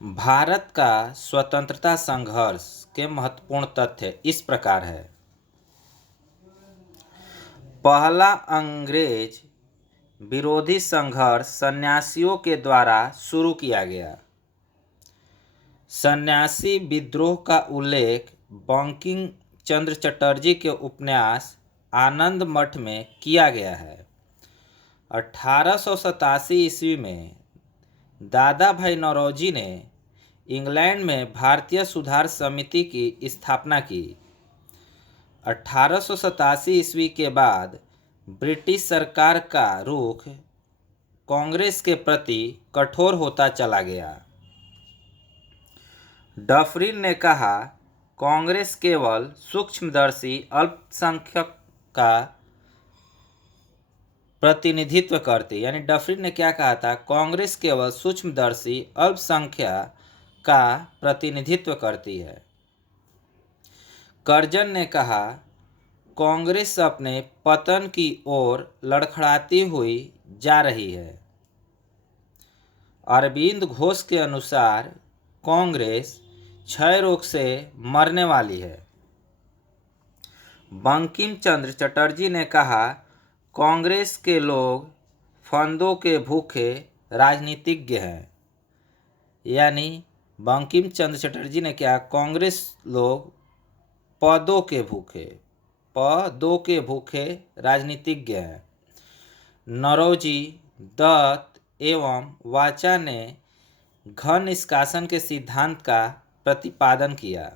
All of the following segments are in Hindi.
भारत का स्वतंत्रता संघर्ष के महत्वपूर्ण तथ्य इस प्रकार है। पहला अंग्रेज विरोधी संघर्ष सन्यासियों के द्वारा शुरू किया गया। सन्यासी विद्रोह का उल्लेख बंकिम चंद्र चटर्जी के उपन्यास आनंद मठ में किया गया है। 1887 ईस्वी में दादा भाई नौरोजी ने इंग्लैंड में भारतीय सुधार समिति की स्थापना की। 1887 ईस्वी के बाद ब्रिटिश सरकार का रुख कांग्रेस के प्रति कठोर होता चला गया। डफरिन ने कहा, कांग्रेस केवल सूक्ष्मदर्शी अल्पसंख्यक का प्रतिनिधित्व करती, यानी डफरिन ने क्या कहा था, कांग्रेस केवल सूक्ष्मदर्शी अल्पसंख्यक का प्रतिनिधित्व करती है। कर्जन ने कहा, कांग्रेस अपने पतन की ओर लड़खड़ाती हुई जा रही है। अरविंद घोष के अनुसार कांग्रेस क्षय रोग से मरने वाली है। बंकिम चंद्र चटर्जी ने कहा, कांग्रेस के लोग फंदों के भूखे राजनीतिज्ञ हैं। यानी बंकिम चंद्र चटर्जी ने क्या, कांग्रेस लोग पदों के भूखे राजनीतिज्ञ हैं। नौरोजी, दत्त एवं वाचा ने घन निष्कासन के सिद्धांत का प्रतिपादन किया।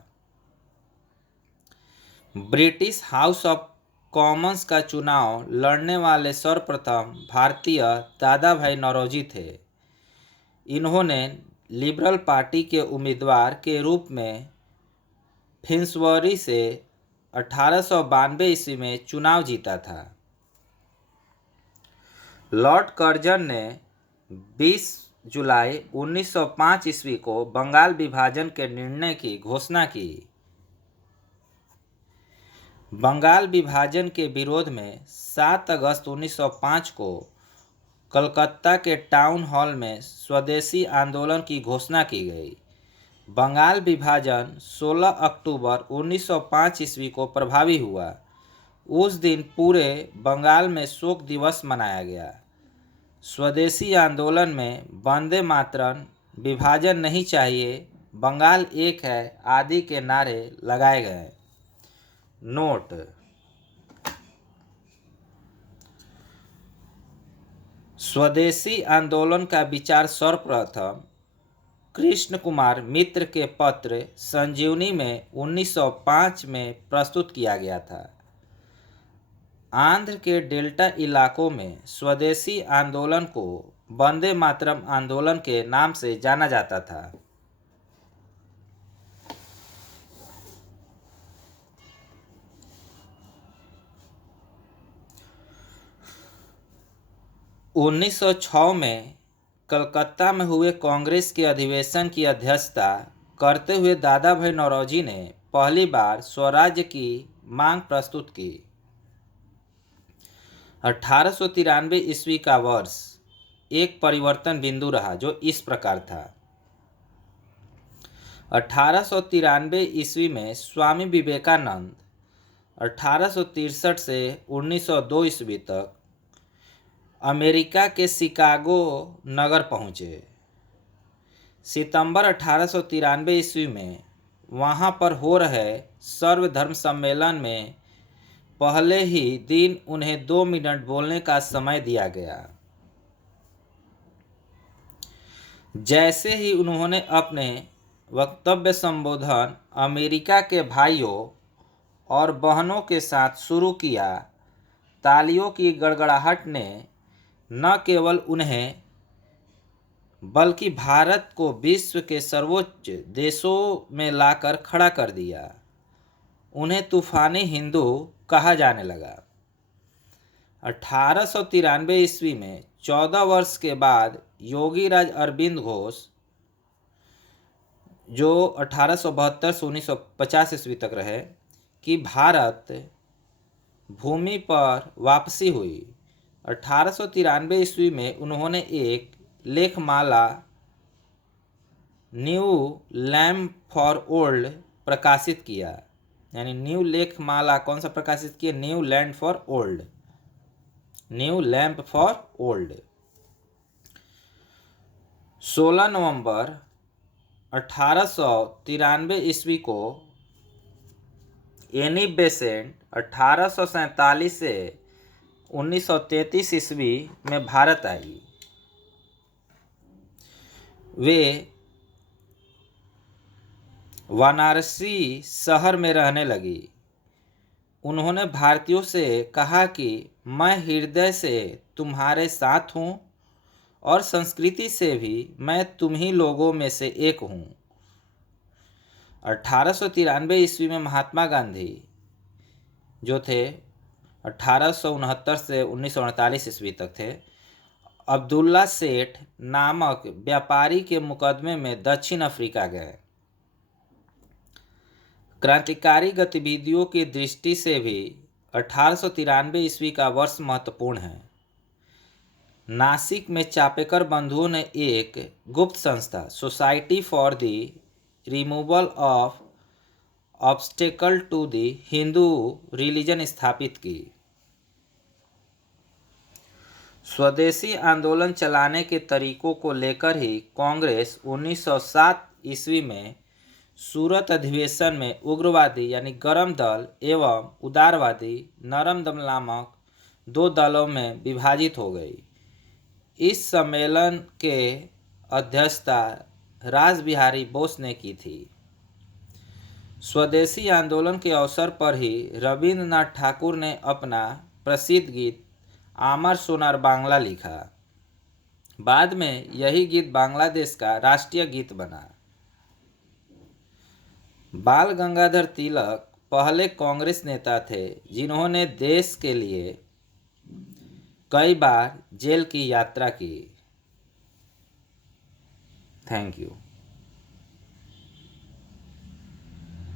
ब्रिटिश हाउस ऑफ कॉमन्स का चुनाव लड़ने वाले सर्वप्रथम भारतीय दादा भाई नौरोजी थे। इन्होंने लिबरल पार्टी के उम्मीदवार के रूप में फिन्सबरी से 1892 ईस्वी में चुनाव जीता था। लॉर्ड कर्जन ने 20 जुलाई 1905 ईस्वी को बंगाल विभाजन के निर्णय की घोषणा की। बंगाल विभाजन के विरोध में 7 अगस्त 1905 को कलकत्ता के टाउन हॉल में स्वदेशी आंदोलन की घोषणा की गई। बंगाल विभाजन 16 अक्टूबर 1905 ईस्वी को प्रभावी हुआ। उस दिन पूरे बंगाल में शोक दिवस मनाया गया। स्वदेशी आंदोलन में वंदे मातरम, विभाजन नहीं चाहिए, बंगाल एक है आदि के नारे लगाए गए। नोट: स्वदेशी आंदोलन का विचार सर्वप्रथम कृष्ण कुमार मित्र के पत्र संजीवनी में 1905 में प्रस्तुत किया गया था। आंध्र के डेल्टा इलाकों में स्वदेशी आंदोलन को वंदे मातरम आंदोलन के नाम से जाना जाता था। उन्नीस 1906 में कलकत्ता में हुए कांग्रेस के अधिवेशन की अध्यक्षता करते हुए दादा भाई नौरोजी ने पहली बार स्वराज्य की मांग प्रस्तुत की। 1893 ईस्वी का वर्ष एक परिवर्तन बिंदु रहा, जो इस प्रकार था। 1893 ईस्वी में स्वामी विवेकानंद 1863 से 1902 ईस्वी तक अमेरिका के शिकागो नगर पहुँचे। सितंबर 1893 ईस्वी में वहाँ पर हो रहे सर्वधर्म सम्मेलन में पहले ही दिन उन्हें 2 मिनट बोलने का समय दिया गया। जैसे ही उन्होंने अपने वक्तव्य संबोधन अमेरिका के भाइयों और बहनों के साथ शुरू किया, तालियों की गड़गड़ाहट ने न केवल उन्हें बल्कि भारत को विश्व के सर्वोच्च देशों में लाकर खड़ा कर दिया। उन्हें तूफानी हिंदू कहा जाने लगा। 1893 ईस्वी में 14 वर्ष के बाद योगीराज अरविंद घोष, जो 1872 से 1950 ईस्वी तक रहे, कि भारत भूमि पर वापसी हुई। 1893 ईस्वी में उन्होंने एक लेखमाला न्यू लैम्प फॉर ओल्ड प्रकाशित किया, यानी न्यू लेख माला कौन सा प्रकाशित किया? New land for old, new lamp for old. 16 नवंबर 1893 ईस्वी को एनी बेसेंट 1847 से 1933 ईस्वी में भारत आई। वे वाराणसी शहर में रहने लगी। उन्होंने भारतीयों से कहा कि मैं हृदय से तुम्हारे साथ हूँ और संस्कृति से भी मैं तुम ही लोगों में से एक हूँ। 1893 ईस्वी में महात्मा गांधी जो थे 1869 से 1948 ईस्वी तक थे, अब्दुल्ला सेठ नामक व्यापारी के मुकदमे में दक्षिण अफ्रीका गए। क्रांतिकारी गतिविधियों की दृष्टि से भी 1893 ईस्वी का वर्ष महत्वपूर्ण है। नासिक में चापेकर बंधुओं ने एक गुप्त संस्था society for the removal of obstacle to the Hindu religion स्थापित की। स्वदेशी आंदोलन चलाने के तरीकों को लेकर ही कांग्रेस 1907 ईस्वी में सूरत अधिवेशन में उग्रवादी यानी गरम दल एवं उदारवादी नरम दल नामक दो दलों में विभाजित हो गई। इस सम्मेलन के अध्यक्षता रासबिहारी बोस ने की थी। स्वदेशी आंदोलन के अवसर पर ही रविंद्रनाथ ठाकुर ने अपना प्रसिद्ध गीत आमर सोनार बांग्ला लिखा। बाद में यही गीत बांग्लादेश का राष्ट्रीय गीत बना। बाल गंगाधर तिलक पहले कांग्रेस नेता थे जिन्होंने देश के लिए कई बार जेल की यात्रा की। Thank you.